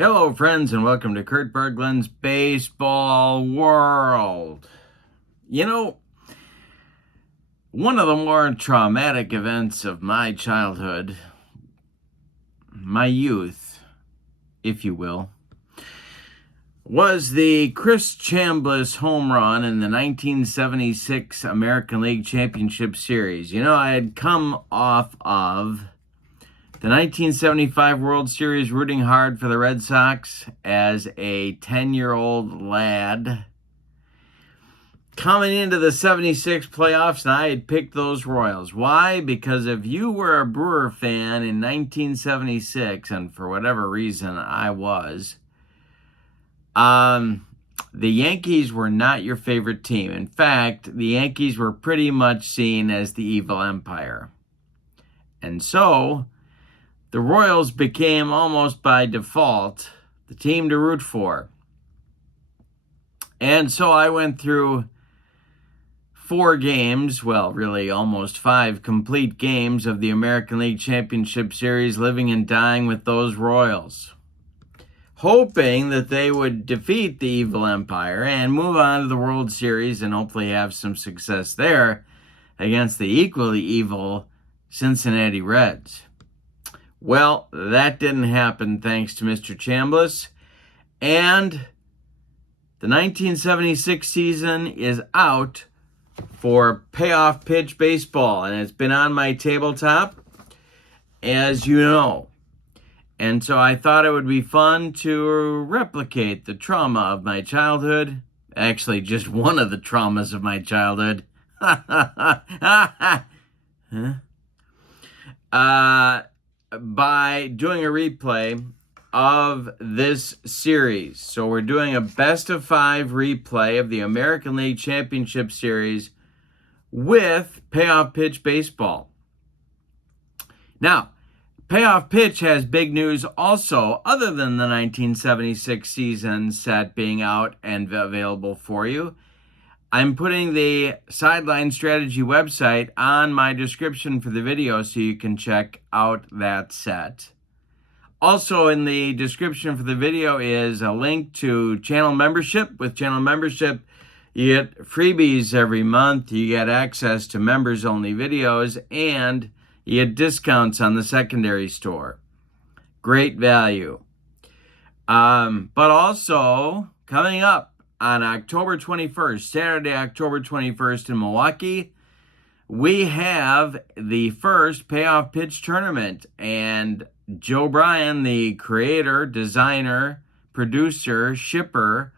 Hello, friends, and welcome to Kurt Berglund's Baseball World. You know, one of the more traumatic events of my childhood, my youth, if you will, was the Chris Chambliss home run in the 1976 American League Championship Series. You know, I had come off of the 1975 World Series, rooting hard for the Red Sox as a 10-year-old lad. Coming into the 76 playoffs, and I had picked those Royals. Why? Because if you were a Brewer fan in 1976, and for whatever reason I was, the Yankees were not your favorite team. In fact, the Yankees were pretty much seen as the evil empire. And so the Royals became almost by default the team to root for. And so I went through 4 games, well, really almost 5 complete games of the American League Championship Series, living and dying with those Royals, hoping that they would defeat the evil empire and move on to the World Series and hopefully have some success there against the equally evil Cincinnati Reds. Well, that didn't happen thanks to Mr. Chambliss, and the 1976 season is out for Payoff pitch baseball, and it's been on my tabletop, as you know. And so I thought it would be fun to replicate the trauma of my childhood, actually just one of the traumas of my childhood. By doing a replay of this series. So we're doing a best of 5 replay of the American League Championship Series with Payoff Pitch Baseball. Now, Payoff Pitch has big news also, other than the 1976 season set being out and available for you. I'm putting the Sideline Strategy website on my description for the video so you can check out that set. Also in the description for the video is a link to channel membership. With channel membership, you get freebies every month, you get access to members-only videos, and you get discounts on the secondary store. Great value. But also, coming up, on October 21st, Saturday, October 21st in Milwaukee, we have the first Payoff Pitch tournament. And Joe Bryan, the creator, designer, producer, shipper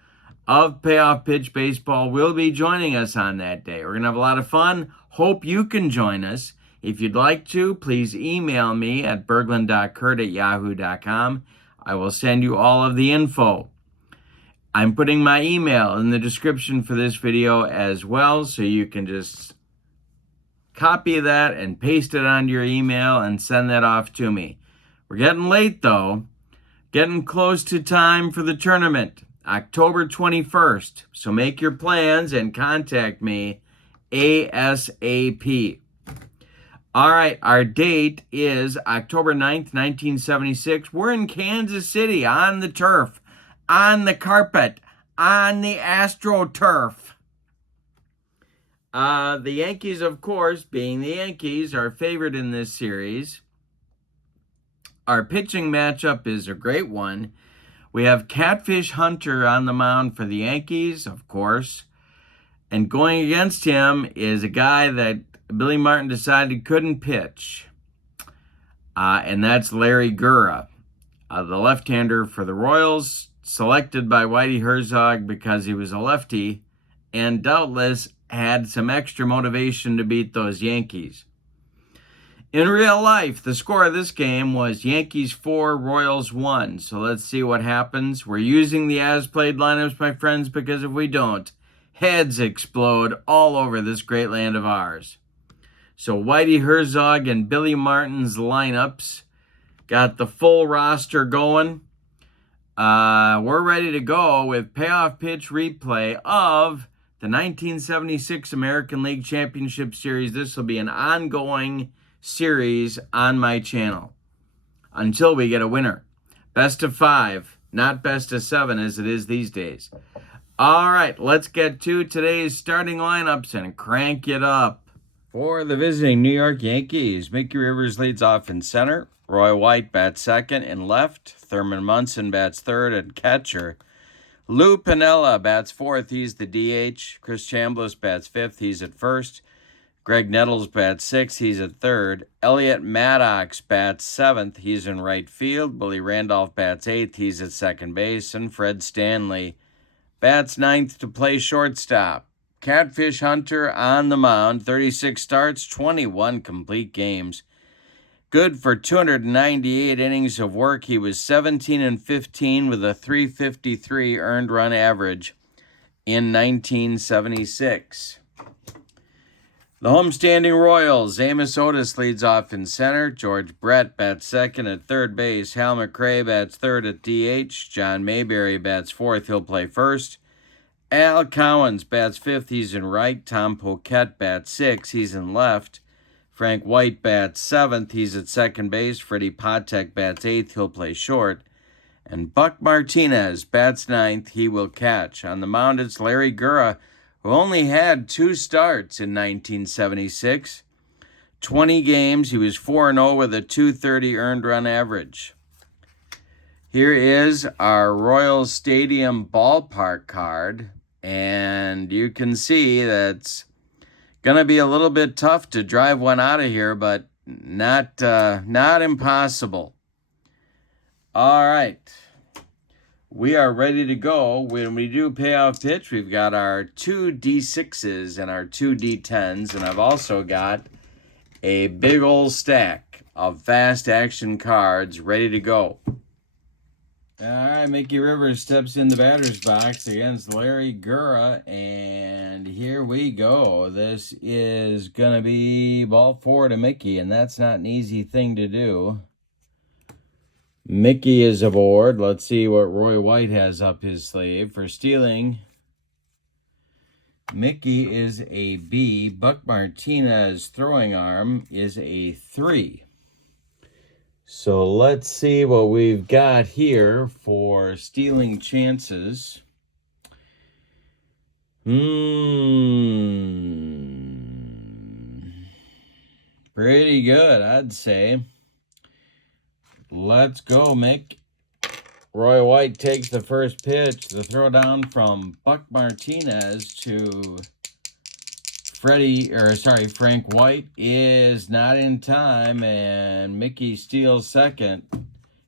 of Payoff Pitch Baseball, will be joining us on that day. We're going to have a lot of fun. Hope you can join us. If you'd like to, please email me at berglund.kurt@yahoo.com. I will send you all of the info. I'm putting my email in the description for this video as well, so you can just copy that and paste it onto your email and send that off to me. We're getting late, though. Getting close to time for the tournament, October 21st. So make your plans and contact me ASAP. All right, our date is October 9th, 1976. We're in Kansas City on the turf, on the carpet, on the AstroTurf. The Yankees, of course, being the Yankees, are favored in this series. Our pitching matchup is a great one. We have Catfish Hunter on the mound for the Yankees, of course. And going against him is a guy that Billy Martin decided couldn't pitch. And that's Larry Gura, the left-hander for the Royals, selected by Whitey Herzog because he was a lefty and doubtless had some extra motivation to beat those Yankees. In real life, the score of this game was Yankees 4, Royals 1. So let's see what happens. We're using the as-played lineups, my friends, because if we don't, heads explode all over this great land of ours. So Whitey Herzog and Billy Martin's lineups got the full roster going. We're ready to go with Payoff Pitch replay of the 1976 American League Championship Series. This will be an ongoing series on my channel until we get a winner. Best of 5. not best of 7 as it is these days. All right, let's get to today's starting lineups and crank it up. For the visiting New York Yankees, Mickey Rivers leads off in center. Roy White bats second and left. Thurman Munson bats third and catcher. Lou Piniella bats fourth. He's the DH. Chris Chambliss bats fifth. He's at first. Greg Nettles bats sixth. He's at third. Elliot Maddox bats seventh. He's in right field. Willie Randolph bats eighth. He's at second base. And Fred Stanley bats ninth to play shortstop. Catfish Hunter on the mound. 36 starts, 21 complete games. Good for 298 innings of work. He was 17-15 with a 353 earned run average in 1976. The homestanding Royals, Amos Otis leads off in center. George Brett bats second at third base. Hal McRae bats third at DH. John Mayberry bats fourth. He'll play first. Al Cowens bats fifth. He's in right. Tom Poquette bats sixth. He's in left. Frank White bats seventh. He's at second base. Freddie Patek bats eighth. He'll play short. And Buck Martinez bats ninth. He will catch. On the mound, it's Larry Gura, who only had 2 starts in 1976. 20 games. He was 4-0 with a 230 earned run average. Here is our Royal Stadium ballpark card. And you can see that's going to be a little bit tough to drive one out of here, but not impossible. All right. We are ready to go. When we do payoff pitch, we've got our 2 D6s and our 2 D10s, and I've also got a big old stack of fast action cards ready to go. All right, Mickey Rivers steps in the batter's box against Larry Gura, and here we go. This is going to be ball 4 to Mickey, and that's not an easy thing to do. Mickey is aboard. Let's see what Roy White has up his sleeve. For stealing, Mickey is a B. Buck Martinez throwing arm is a 3. So let's see what we've got here for stealing chances. Pretty good, I'd say. Let's go, Mick. Roy White takes the first pitch. The throw down from Buck Martinez to Frank White is not in time, and Mickey steals second.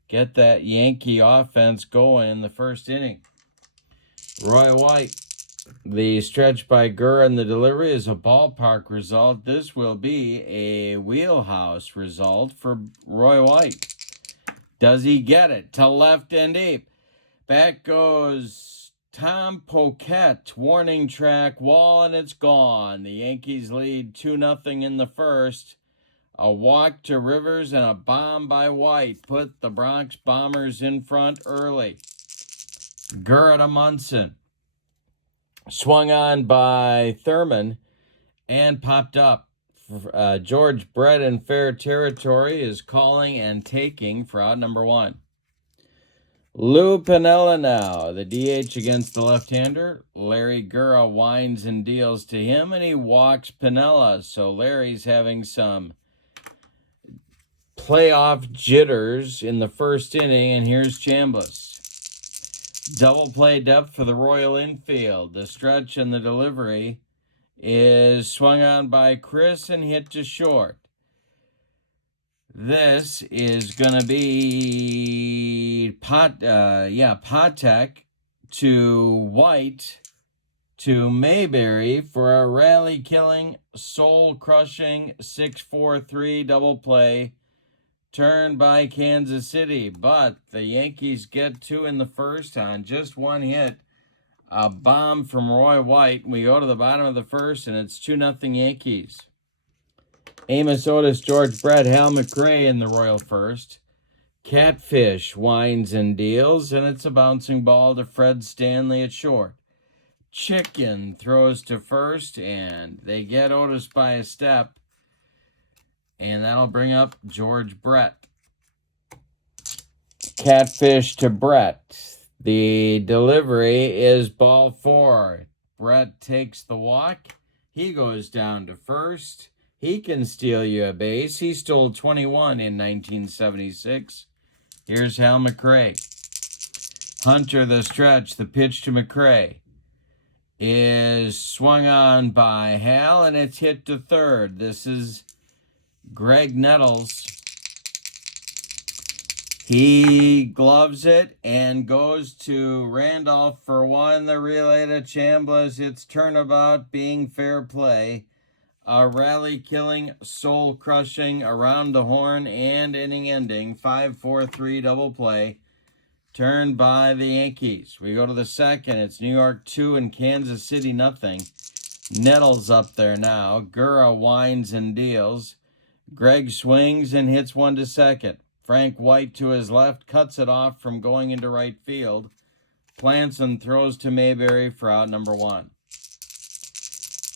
Get that Yankee offense going in the first inning. Roy White, the stretch by Gura and the delivery is a ballpark result. This will be a wheelhouse result for Roy White. Does he get it to left and deep? Back goes Tom Poquette, warning track wall, and it's gone. The Yankees lead 2-0 in the first. A walk to Rivers and a bomb by White put the Bronx Bombers in front early. Gura to Munson. Swung on by Thurman and popped up. George Brett in fair territory is calling and taking for out number 1. Lou Piniella now, the DH against the left-hander. Larry Gura winds and deals to him, and he walks Piniella. So Larry's having some playoff jitters in the first inning, and here's Chambliss. Double play depth for the Royal infield. The stretch and the delivery is swung on by Chris and hit to short. This is going to be Patek to White to Mayberry for a rally-killing, soul-crushing 6-4-3 double play turned by Kansas City. But the Yankees get 2 in the first on just 1 hit. A bomb from Roy White. We go to the bottom of the first, and it's 2-0 Yankees. Amos Otis, George Brett, Hal McRae in the Royal first. Catfish winds and deals, and it's a bouncing ball to Fred Stanley at short. Chicken throws to first, and they get Otis by a step, and that'll bring up George Brett. Catfish to Brett. The delivery is ball 4. Brett takes the walk. He goes down to first. He can steal you a base. He stole 21 in 1976. Here's Hal McRae. Hunter the stretch. The pitch to McRae is swung on by Hal, and it's hit to third. This is Greg Nettles. He gloves it and goes to Randolph for one. The relay to Chambliss. It's turnabout being fair play. A rally-killing, soul-crushing, around the horn and inning-ending 5-4-3 double play. Turned by the Yankees. We go to the second. It's New York 2 and Kansas City nothing. Nettles up there now. Gura winds and deals. Greg swings and hits one to second. Frank White to his left cuts it off from going into right field. Plants and throws to Mayberry for out number 1.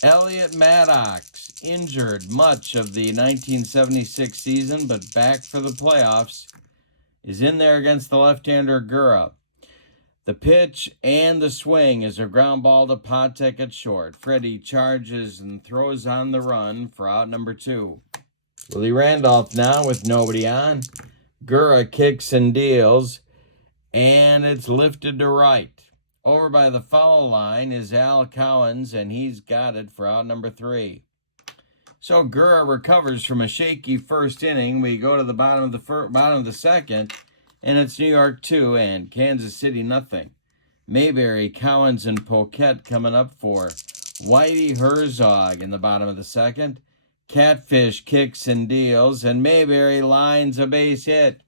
Elliot Maddox, injured much of the 1976 season, but back for the playoffs, is in there against the left-hander Gura. The pitch and the swing is a ground ball to Patek at short. Freddie charges and throws on the run for out number 2. Willie Randolph now with nobody on. Gura kicks and deals, and it's lifted to right. Over by the foul line is Al Cowens, and he's got it for out number 3. So Gura recovers from a shaky first inning. We go to the bottom of the second, and it's New York 2 and Kansas City nothing. Mayberry, Cowens, and Poquette coming up for Whitey Herzog in the bottom of the second. Catfish kicks and deals, and Mayberry lines a base hit.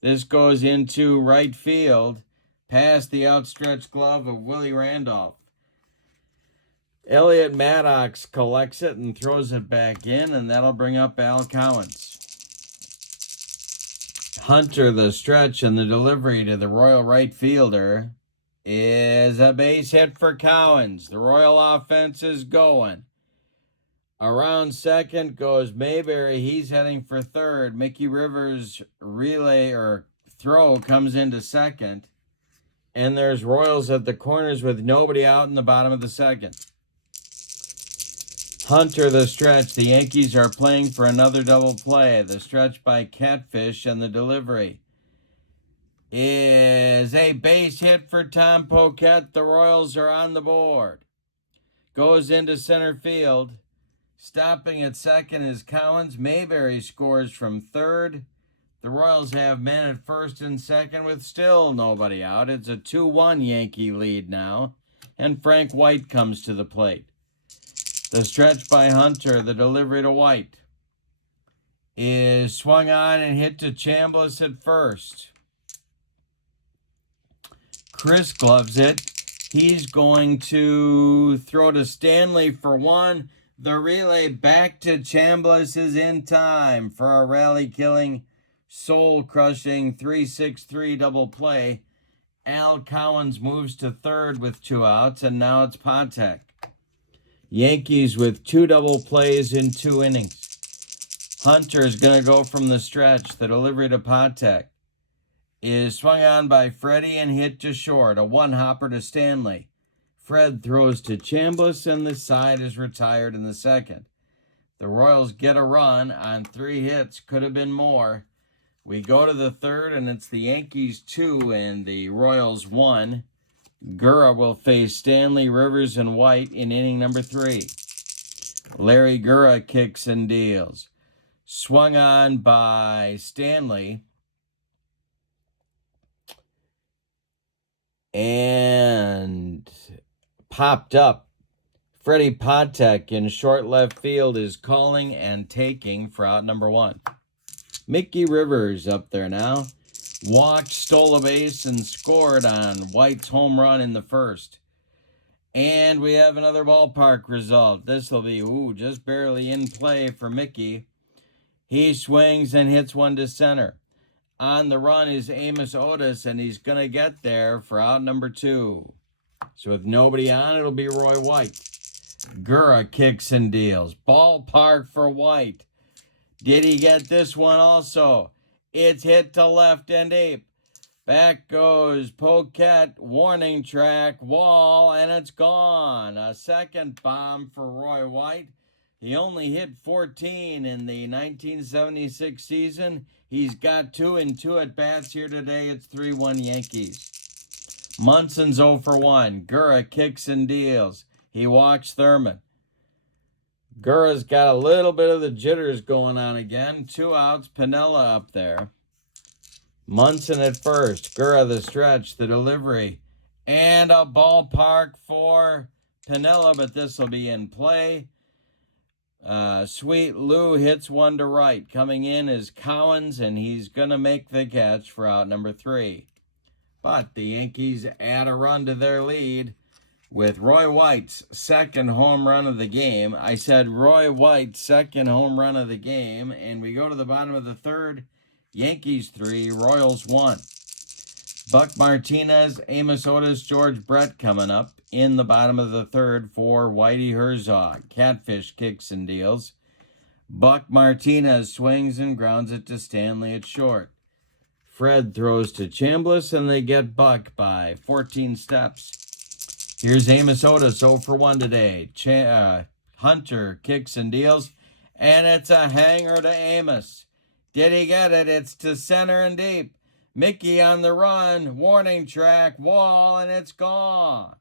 This goes into right field, past the outstretched glove of Willie Randolph. Elliot Maddox collects it and throws it back in, and that'll bring up Al Cowens. Hunter the stretch, and the delivery to the Royal right fielder is a base hit for Cowens. The Royal offense is going. Around second goes Mayberry. He's heading for third. Mickey Rivers' relay or throw comes into second. And there's Royals at the corners with nobody out in the bottom of the second. Hunter the stretch. The Yankees are playing for another double play. The stretch by Catfish, and the delivery is a base hit for Tom Poquette. The Royals are on the board. Goes into center field. Stopping at second is Cowens. Mayberry scores from third. The Royals have men at first and second with still nobody out. It's a 2-1 Yankee lead now, and Frank White comes to the plate. The stretch by Hunter, the delivery to White, is swung on and hit to Chambliss at first. Chris gloves it. He's going to throw to Stanley for one. The relay back to Chambliss is in time for a rally-killing, soul-crushing 3-6-3 double play. Al Cowens moves to third with 2 outs, and now it's Patek. Yankees with 2 double plays in 2 innings. Hunter is going to go from the stretch. The delivery to Patek is swung on by Freddie and hit to short. A one-hopper to Stanley. Fred throws to Chambliss, and the side is retired in the second. The Royals get a run on 3 hits. Could have been more. We go to the third, and it's the Yankees 2 and the Royals 1. Gura will face Stanley, Rivers, and White in inning number 3. Larry Gura kicks and deals. Swung on by Stanley. And popped up. Freddie Patek in short left field is calling and taking for out number 1. Mickey Rivers up there now. Walked, stole a base, and scored on White's home run in the first. And we have another ballpark result. This will be, just barely in play for Mickey. He swings and hits one to center. On the run is Amos Otis, and he's going to get there for out number 2. So with nobody on, it'll be Roy White. Gura kicks and deals. Ballpark for White. Did he get this one also? It's hit to left and deep. Back goes Poquette, warning track, wall, and it's gone. A second bomb for Roy White. He only hit 14 in the 1976 season. He's got 2 in 2 at-bats here today. It's 3-1 Yankees. Munson's 0 for 1. Gura kicks and deals. He walks Thurman. Gura's got a little bit of the jitters going on again. 2 outs, Piniella up there. Munson at first. Gura the stretch, the delivery. And a ballpark for Piniella, but this will be in play. Sweet Lou hits one to right. Coming in is Cowens, and he's going to make the catch for out number 3. But the Yankees add a run to their lead with Roy White's second home run of the game. I said Roy White's second home run of the game, and we go to the bottom of the 3rd. Yankees 3, Royals 1. Buck Martinez, Amos Otis, George Brett coming up in the bottom of the 3rd for Whitey Herzog. Catfish kicks and deals. Buck Martinez swings and grounds it to Stanley at short. Fred throws to Chambliss, and they get Buck by 14 steps. Here's Amos Otis, 0 for 1 today. Hunter kicks and deals, and it's a hanger to Amos. Did he get it? It's to center and deep. Mickey on the run. Warning track. Wall, and it's gone.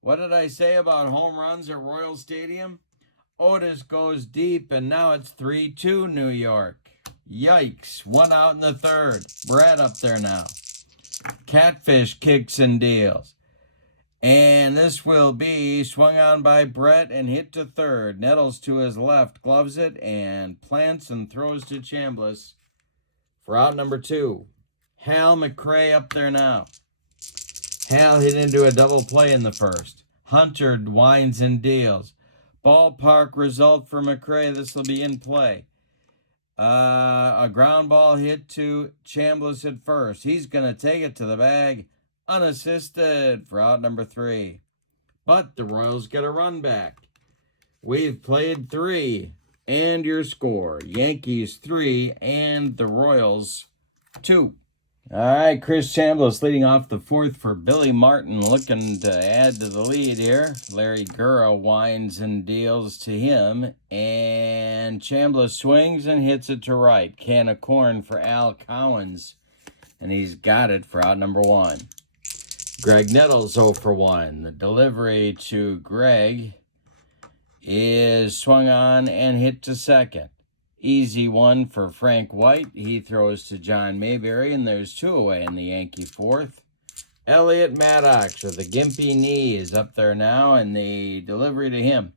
What did I say about home runs at Royal Stadium? Otis goes deep, and now it's 3-2 New York. Yikes. 1 out in the 3rd. Brad up there now. Catfish kicks and deals. And this will be swung on by Brett and hit to 3rd. Nettles to his left, gloves it, and plants and throws to Chambliss for out number 2. Hal McRae up there now. Hal hit into a double play in the 1st. Hunter winds and deals. Ballpark result for McRae. This will be in play. A ground ball hit to Chambliss at first. He's going to take it to the bag. Unassisted for out number 3. But the Royals get a run back. We've played 3. And your score, Yankees 3 and the Royals 2. All right, Chris Chambliss leading off the 4th for Billy Martin, looking to add to the lead here. Larry Gura winds and deals to him, and Chambliss swings and hits it to right. Can of corn for Al Cowens, and he's got it for out number 1. Greg Nettles 0 for 1. The delivery to Greg is swung on and hit to second. Easy one for Frank White. He throws to John Mayberry, and there's 2 away in the Yankee 4th. Elliot Maddox with a gimpy knee is up there now, and the delivery to him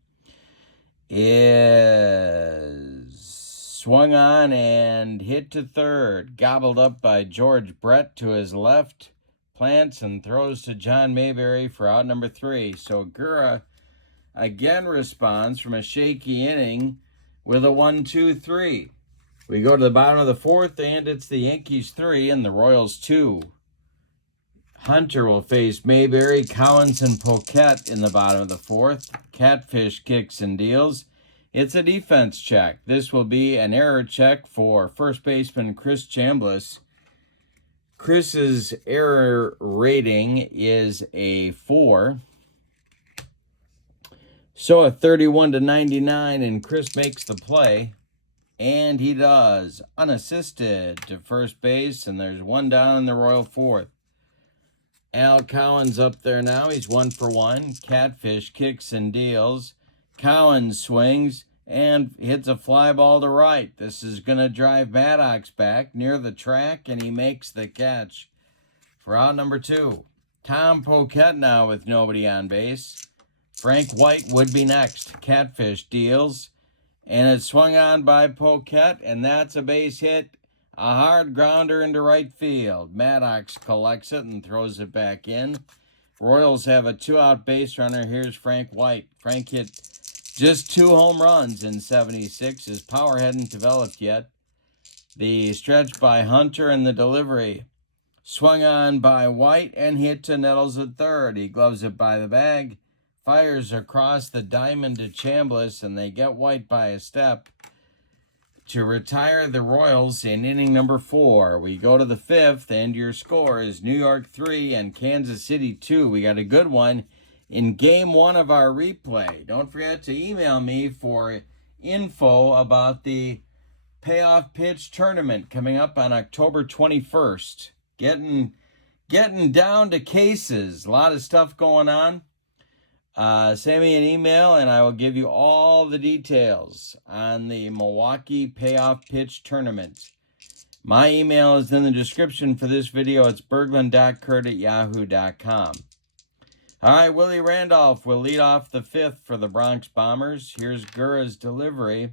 is swung on and hit to 3rd. Gobbled up by George Brett to his left. Plants and throws to John Mayberry for out number 3. So Gura again responds from a shaky inning with a 1-2-3. We go to the bottom of the 4th, and it's the Yankees 3 and the Royals 2. Hunter will face Mayberry, Cowens, and Poquette in the bottom of the 4th. Catfish kicks and deals. It's a defense check. This will be an error check for first baseman Chris Chambliss. Chris's error rating is a 4. So a 31-99, and Chris makes the play, and he does, unassisted to first base, and there's 1 down in the Royal 4th. Al Cowens up there now. He's 1 for 1. Catfish kicks and deals. Cowens swings and hits a fly ball to right. This is going to drive Maddox back near the track, and he makes the catch for out number 2. Tom Poquette now with nobody on base. Frank White would be next. Catfish deals, and it's swung on by Poquette, and that's a base hit. A hard grounder into right field. Maddox collects it and throws it back in. Royals have a 2-out base runner. Here's Frank White. Frank hit just 2 home runs in 76. His power hadn't developed yet. The stretch by Hunter and the delivery. Swung on by White and hit to Nettles at 3rd. He gloves it by the bag. Fires across the diamond to Chambliss, and they get White by a step. to retire the Royals in inning number 4. We go to the 5th, and your score is New York 3 and Kansas City 2. We got a good one in game 1 of our replay. Don't forget to email me for info about the Payoff Pitch Tournament coming up on October 21st. Getting down to cases. A lot of stuff going on. Send me an email and I will give you all the details on the Milwaukee Payoff Pitch Tournament. My email is in the description for this video. It's berglund.kurt@yahoo.com. All right, Willie Randolph will lead off the 5th for the Bronx Bombers. Here's Gura's delivery.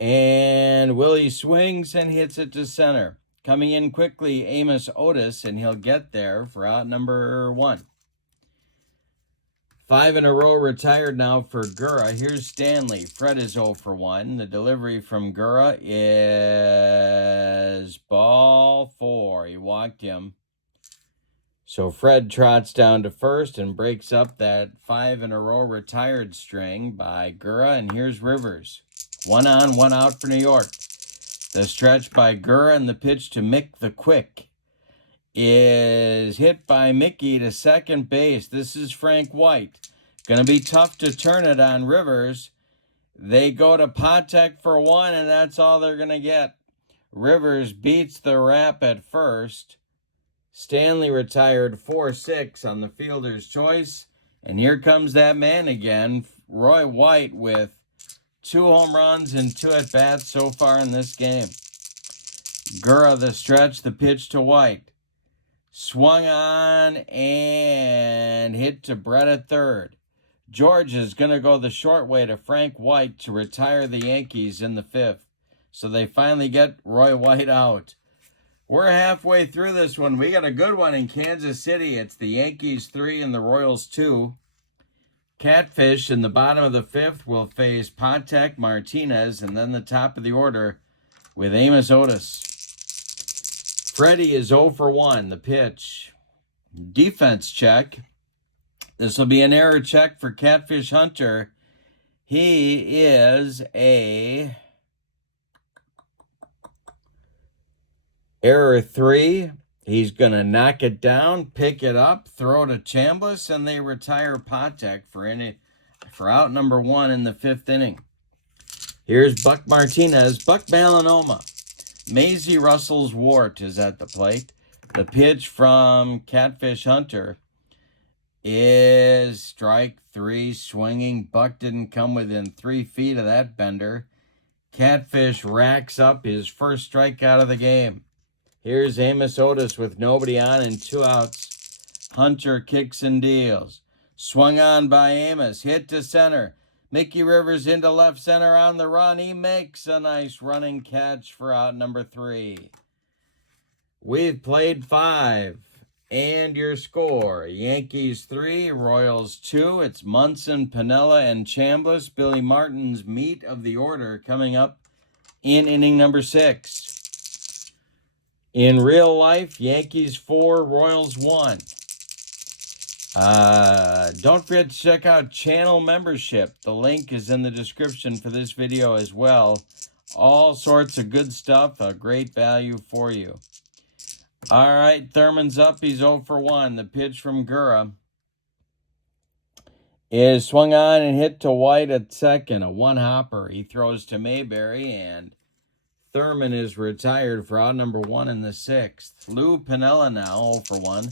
And Willie swings and hits it to center. Coming in quickly, Amos Otis, and he'll get there for out number 1. 5 in a row retired now for Gura. Here's Stanley. Fred is 0 for 1. The delivery from Gura is ball 4. He walked him. So Fred trots down to first and breaks up that 5 in a row retired string by Gura. And here's Rivers. 1 on, 1 out for New York. The stretch by Gura and the pitch to Mick the Quick is hit by Mickey to second base. This is Frank White. Going to be tough to turn it on Rivers. They go to Patek for 1, and that's all they're going to get. Rivers beats the rap at first. Stanley retired 4-6 on the fielder's choice. And here comes that man again, Roy White, with 2 home runs and 2 at-bats so far in this game. Gura the stretch, the pitch to White. Swung on and hit to Brett at third. George is going to go the short way to Frank White to retire the Yankees in the 5th. So they finally get Roy White out. We're halfway through this one. We got a good one in Kansas City. It's the Yankees 3 and the Royals 2. Catfish in the bottom of the 5th will face Patek, Martinez, and then the top of the order with Amos Otis. Freddie is 0 for 1. The pitch. Defense check. This will be an error check for Catfish Hunter. He is a error 3. He's going to knock it down, pick it up, throw to Chambliss, and they retire Patek for out number 1 in the 5th inning. Here's Buck Martinez. Buck melanoma. Maisie Russell's wart is at the plate. The pitch from Catfish Hunter is strike 3, swinging. Buck didn't come within 3 feet of that bender. Catfish racks up his first strikeout of the game. Here's Amos Otis with nobody on and 2 outs. Hunter kicks and deals. Swung on by Amos. Hit to center. Mickey Rivers into left center on the run. He makes a nice running catch for out number 3. We've played 5. And your score, Yankees 3, Royals 2. It's Munson, Piniella, and Chambliss. Billy Martin's meat of the order coming up in inning number 6. In real life, Yankees 4, Royals 1. Don't forget to check out channel membership. The link is in the description for this video as well. All sorts of good stuff, a great value for you. All right, Thurman's up. He's 0 for 1. The pitch from Gura is swung on and hit to White at second. A 1-hopper. He throws to Mayberry, and Thurman is retired for out number 1 in the 6th. Lou Piniella now 0 for 1.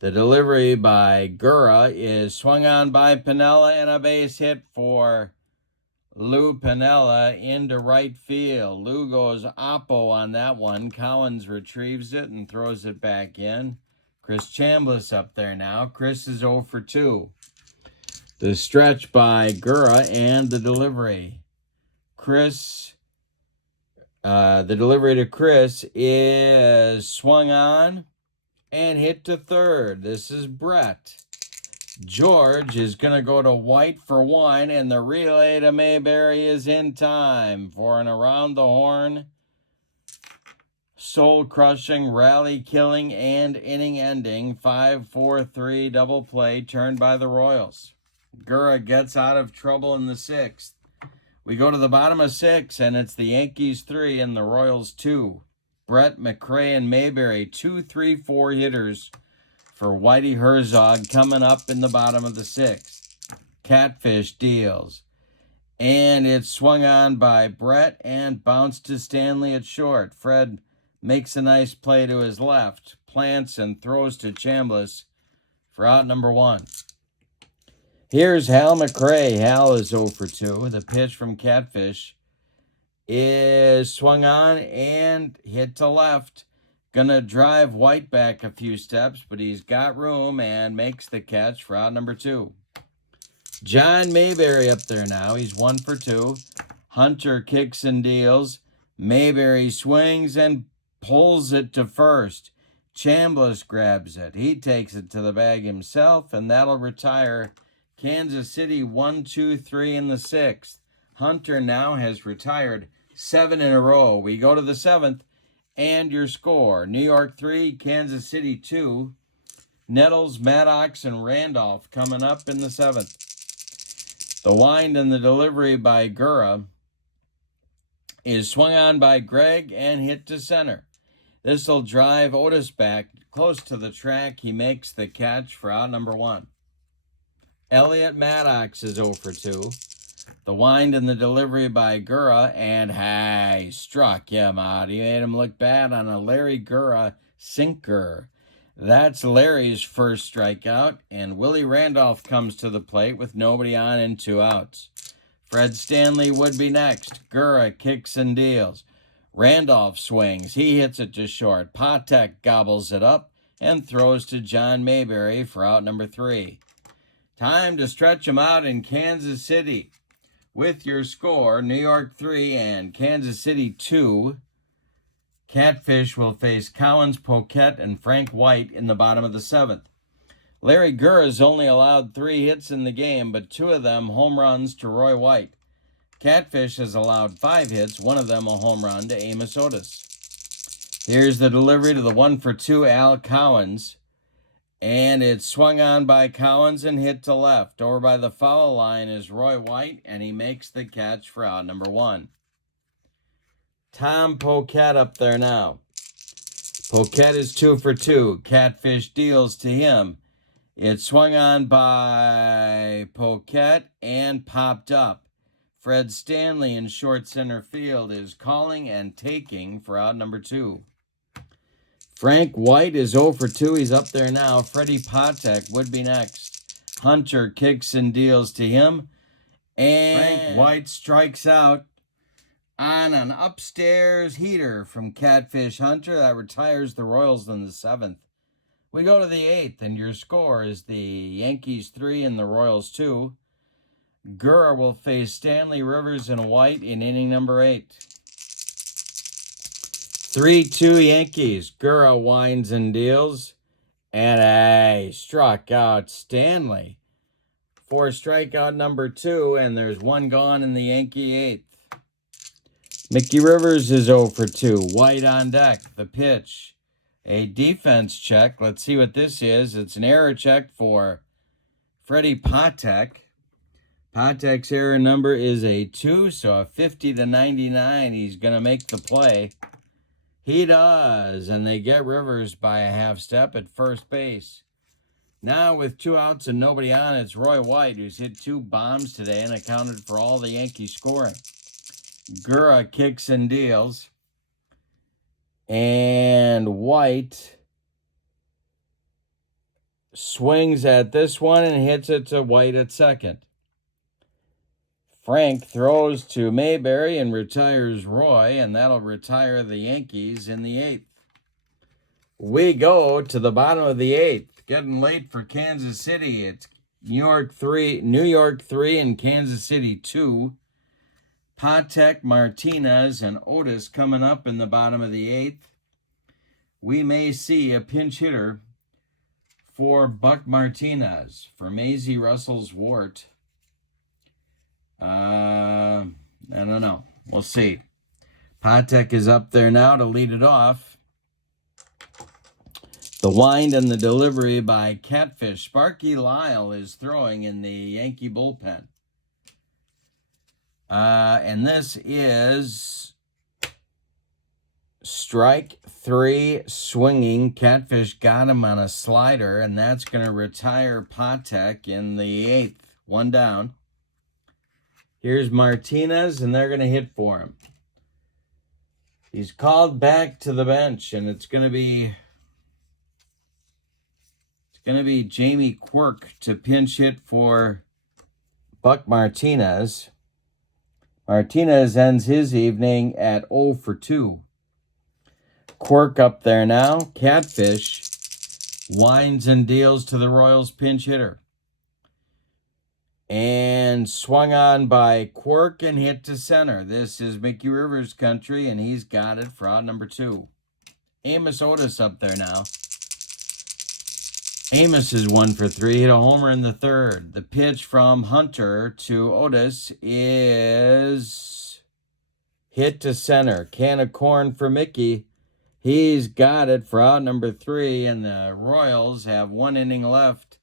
The delivery by Gura is swung on by Piniella and a base hit for Lou Piniella into right field. Lou goes oppo on that one. Collins retrieves it and throws it back in. Chris Chambliss up there now. Chris is 0 for 2. The stretch by Gura and the delivery. The delivery to Chris is swung on and hit to third. This is Brett. George is going to go to White for 1, and the relay to Mayberry is in time for an around-the-horn, soul-crushing, rally-killing, and inning-ending 5-4-3 double play turned by the Royals. Gura gets out of trouble in the 6th. We go to the bottom of 6, and it's the Yankees 3 and the Royals 2. Brett, McRae, and Mayberry, 2, 3, 4 hitters for Whitey Herzog coming up in the bottom of the 6th. Catfish deals. And it's swung on by Brett and bounced to Stanley at short. Fred makes a nice play to his left, plants and throws to Chambliss for out number 1. Here's Hal McRae. Hal is 0 for 2. The pitch from Catfish is swung on and hit to left. Gonna drive White back a few steps, but he's got room and makes the catch for out number 2. John Mayberry up there now. He's 1 for 2. Hunter kicks and deals. Mayberry swings and pulls it to first. Chambliss grabs it. He takes it to the bag himself, and that'll retire Kansas City 1, 2, 3 in the 6th. Hunter now has retired 7 in a row. We go to the 7th, and your score. New York 3, Kansas City 2. Nettles, Maddox, and Randolph coming up in the 7th. The wind and the delivery by Gura is swung on by Greg and hit to center. This will drive Otis back close to the track. He makes the catch for out number 1. Elliot Maddox is 0 for 2. The wind and the delivery by Gura, and he struck him out. He made him look bad on a Larry Gura sinker. That's Larry's first strikeout, and Willie Randolph comes to the plate with nobody on and 2 outs. Fred Stanley would be next. Gura kicks and deals. Randolph swings. He hits it to short. Patek gobbles it up and throws to John Mayberry for out number 3. Time to stretch them out in Kansas City. With your score, New York 3 and Kansas City 2. Catfish will face Collins, Poquette, and Frank White in the bottom of the 7th. Larry Gura's only allowed 3 hits in the game, but 2 of them home runs to Roy White. Catfish has allowed 5 hits, 1 of them a home run to Amos Otis. Here's the delivery to the 1 for 2 Al Collins, and it's swung on by Collins and hit to left. Over by the foul line is Roy White, and he makes the catch for out number 1. Tom Poquette up there now. Poquette is 2 for 2. Catfish deals to him. It's swung on by Poquette and popped up. Fred Stanley in short center field is calling and taking for out number 2. Frank White is 0 for 2. He's up there now. Freddie Patek would be next. Hunter kicks and deals to him. And Frank White strikes out on an upstairs heater from Catfish Hunter. That retires the Royals in the 7th. We go to the 8th, and your score is the Yankees 3 and the Royals 2. Gura will face Stanley, Rivers, and White in inning number 8. 3-2 Yankees. Gura winds and deals, and struck out Stanley for strikeout number 2, and there's 1 gone in the Yankee 8th. Mickey Rivers is 0 for 2. White on deck. The pitch. A defense check. Let's see what this is. It's an error check for Freddie Patek. Patek's error number is a 2, so a 50-99. He's going to make the play. He does, and they get Rivers by a half step at first base. Now with 2 outs and nobody on, it's Roy White, who's hit 2 bombs today and accounted for all the Yankee scoring. Gura kicks and deals. And White swings at this one and hits it to White at second. Frank throws to Mayberry and retires Roy, and that'll retire the Yankees in the 8th. We go to the bottom of the 8th. Getting late for Kansas City. It's New York 3 and Kansas City 2. Patek, Martinez, and Otis coming up in the bottom of the 8th. We may see a pinch hitter for Buck Martinez for Maisie Russell's wart. I don't know. We'll see. Patek is up there now to lead it off. The wind and the delivery by Catfish. Sparky Lyle is throwing in the Yankee bullpen. And this is strike 3 swinging. Catfish got him on a slider, and that's going to retire Patek in the 8th. 1 down. Here's Martinez, and they're going to hit for him. He's called back to the bench, and it's going to be Jamie Quirk to pinch hit for Buck Martinez. Martinez ends his evening at 0 for 2. Quirk up there now. Catfish winds and deals to the Royals pinch hitter. And swung on by Quirk and hit to center. This is Mickey Rivers' country, and he's got it for out number 2. Amos Otis up there now. Amos is 1 for 3, hit a homer in the 3rd. The pitch from Hunter to Otis is hit to center. Can of corn for Mickey. He's got it for out number 3, and the Royals have 1 inning left.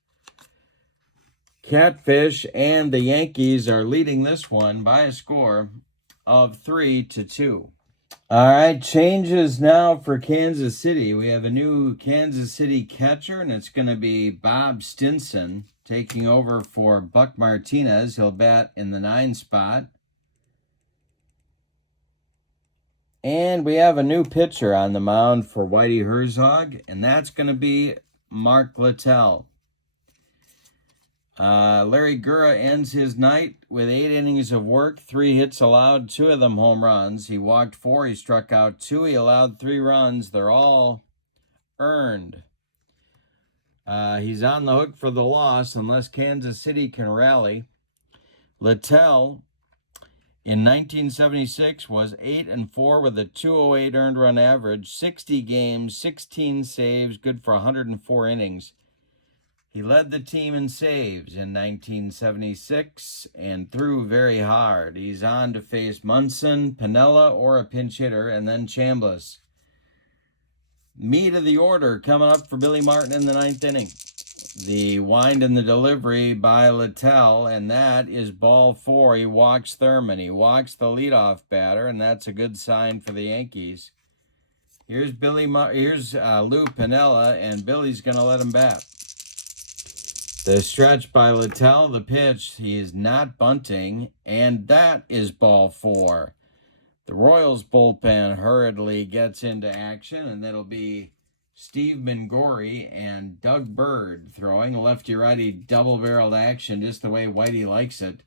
Catfish and the Yankees are leading this one by a score of 3-2. All right, changes now for Kansas City. We have a new Kansas City catcher, and it's going to be Bob Stinson taking over for Buck Martinez. He'll bat in the 9 spot. And we have a new pitcher on the mound for Whitey Herzog, and that's going to be Mark Littell. Larry Gura ends his night with 8 innings of work, 3 hits allowed, 2 of them home runs. He walked 4, he struck out 2, he allowed 3 runs. They're all earned. He's on the hook for the loss unless Kansas City can rally. Littell in 1976 was 8-4 with a 208 earned run average, 60 games, 16 saves, good for 104 innings. He led the team in saves in 1976 and threw very hard. He's on to face Munson, Piniella, or a pinch hitter, and then Chambliss. Meat of the order coming up for Billy Martin in the 9th inning. The wind and the delivery by Littell, and that is ball 4. He walks Thurman. He walks the leadoff batter, and that's a good sign for the Yankees. Here's Lou Piniella, and Billy's going to let him bat. The stretch by Littell, the pitch, he is not bunting, and that is ball 4. The Royals bullpen hurriedly gets into action, and that'll be Steve Mingori and Doug Bird throwing lefty-righty double-barreled action just the way Whitey likes it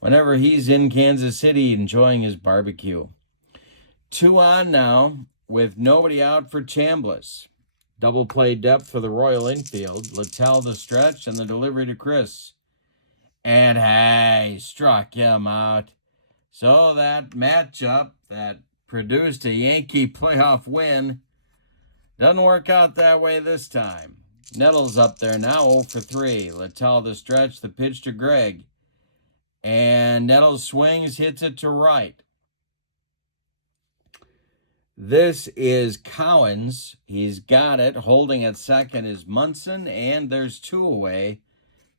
whenever he's in Kansas City enjoying his barbecue. 2 on now with nobody out for Chambliss. Double play depth for the Royal infield. Littell the stretch and the delivery to Chris. And hey, struck him out. So that matchup that produced a Yankee playoff win doesn't work out that way this time. Nettles up there now 0 for 3. Littell the stretch, the pitch to Greg. And Nettles swings, hits it to right. This is Cowens. He's got it. Holding at second is Munson, and there's 2 away.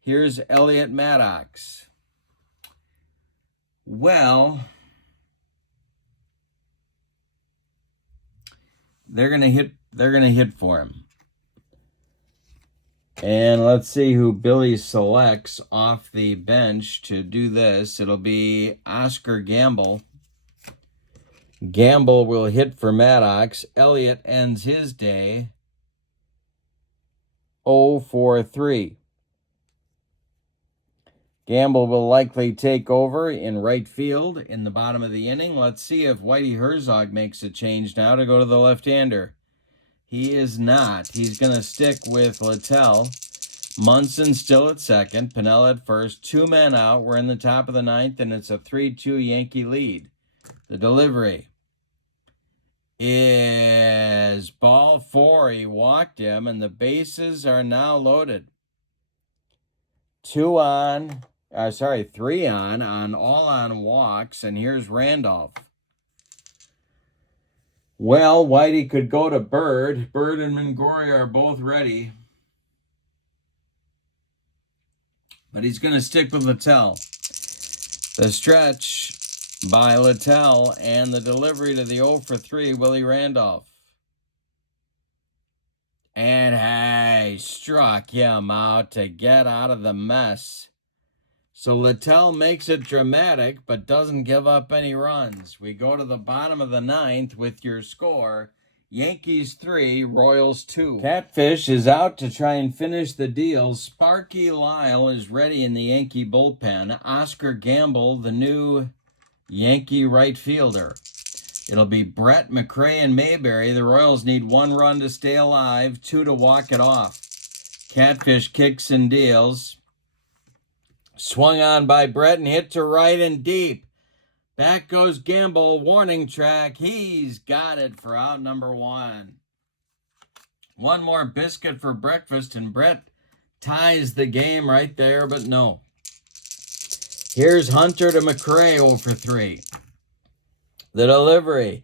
Here's Elliot Maddox. Well, they're gonna hit for him. And let's see who Billy selects off the bench to do this. It'll be Oscar Gamble. Gamble will hit for Maddox. Elliott ends his day 0 for 3. Gamble will likely take over in right field in the bottom of the inning. Let's see if Whitey Herzog makes a change now to go to the left-hander. He is not. He's going to stick with Littell. Munson still at second. Piniella at first. 2 men out. We're in the top of the 9th, and it's a 3-2 Yankee lead. The delivery is ball 4. He walked him, and the bases are now loaded. 3 on all on walks, and here's Randolph. Well, Whitey could go to Bird. Bird and Mingori are both ready. But he's going to stick with Littell. The stretch by Littell and the delivery to the 0 for 3, Willie Randolph. And hey, struck him out to get out of the mess. So Littell makes it dramatic, but doesn't give up any runs. We go to the bottom of the 9th with your score. Yankees 3, Royals 2. Catfish is out to try and finish the deal. Sparky Lyle is ready in the Yankee bullpen. Oscar Gamble, the new Yankee right fielder. It'll be Brett, McRae, and Mayberry. The Royals need 1 run to stay alive, 2 to walk it off. Catfish kicks and deals. Swung on by Brett and hit to right and deep. Back goes Gamble, warning track. He's got it for out number 1. One more biscuit for breakfast, and Brett ties the game right there, but no. Here's Hunter to McRae, 0 for 3. The delivery.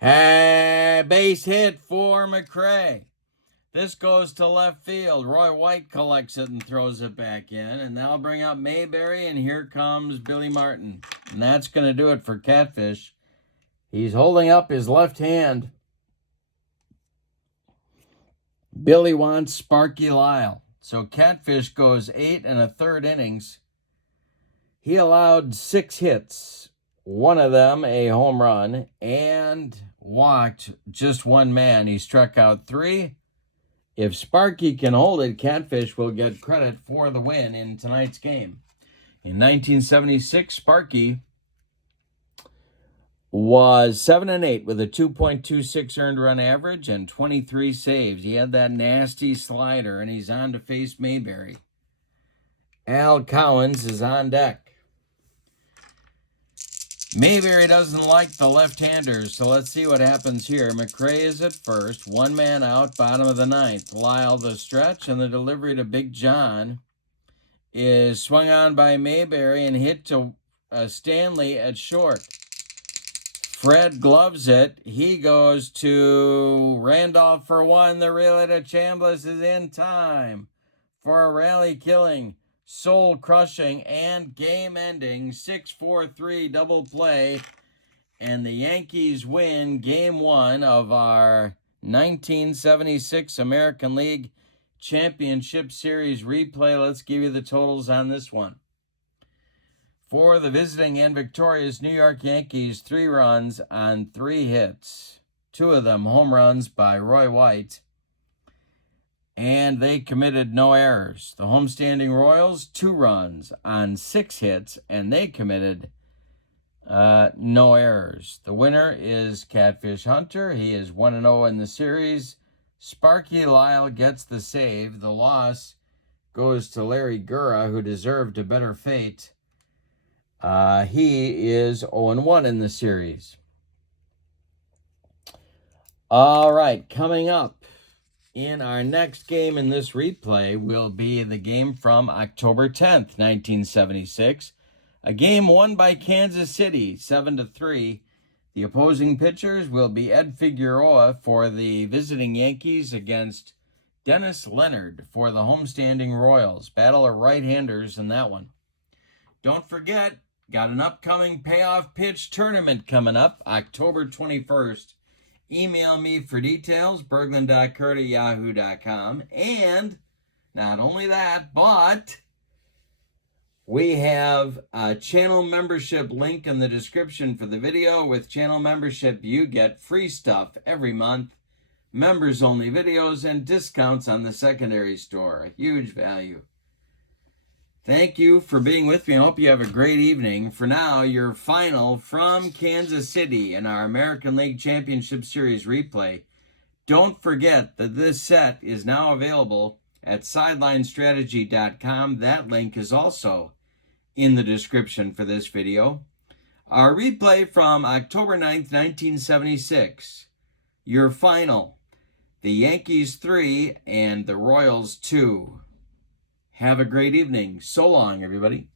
Base hit for McRae. This goes to left field. Roy White collects it and throws it back in. And that'll bring up Mayberry, and here comes Billy Martin. And that's going to do it for Catfish. He's holding up his left hand. Billy wants Sparky Lyle. So Catfish goes 8 1/3 innings. He allowed 6 hits. One of them a home run, and walked just 1 man. He struck out 3. If Sparky can hold it, Catfish will get credit for the win in tonight's game. In 1976, Sparky was 7-8 with a 2.26 earned run average and 23 saves. He had that nasty slider, and he's on to face Mayberry. Al Cowens is on deck. Mayberry doesn't like the left-handers, so let's see what happens here. McRae is at first, 1 man out, bottom of the 9th. Lyle the stretch, and the delivery to Big John is swung on by Mayberry and hit to Stanley at short. Fred gloves it. He goes to Randolph for 1. The relay to Chambliss is in time for a rally-killing, soul-crushing, and game-ending 6-4-3 double play. And the Yankees win Game 1 of our 1976 American League Championship Series replay. Let's give you the totals on this one. For the visiting and victorious New York Yankees, 3 runs on 3 hits. 2 of them home runs by Roy White. And they committed no errors. The homestanding Royals, 2 runs on 6 hits, and they committed no errors. The winner is Catfish Hunter. He is 1-0 in the series. Sparky Lyle gets the save. The loss goes to Larry Gura, who deserved a better fate. He is 0-1 in the series. All right, coming up in our next game in this replay will be the game from October 10th, 1976. A game won by Kansas City, 7-3. The opposing pitchers will be Ed Figueroa for the visiting Yankees against Dennis Leonard for the homestanding Royals. Battle of right-handers in that one. Don't forget, got an upcoming Payoff pitch tournament coming up, October 21st. Email me for details, berglund.kurt@yahoo.com. And not only that, but we have a channel membership link in the description for the video. With channel membership, you get free stuff every month, members-only videos, and discounts on the secondary store. A huge value. Thank you for being with me. I hope you have a great evening. For now, your final from Kansas City in our American League Championship Series replay. Don't forget that this set is now available at sidelinestrategy.com. That link is also in the description for this video. Our replay from October 9th, 1976. Your final. The Yankees 3 and the Royals 2. Have a great evening. So long, everybody.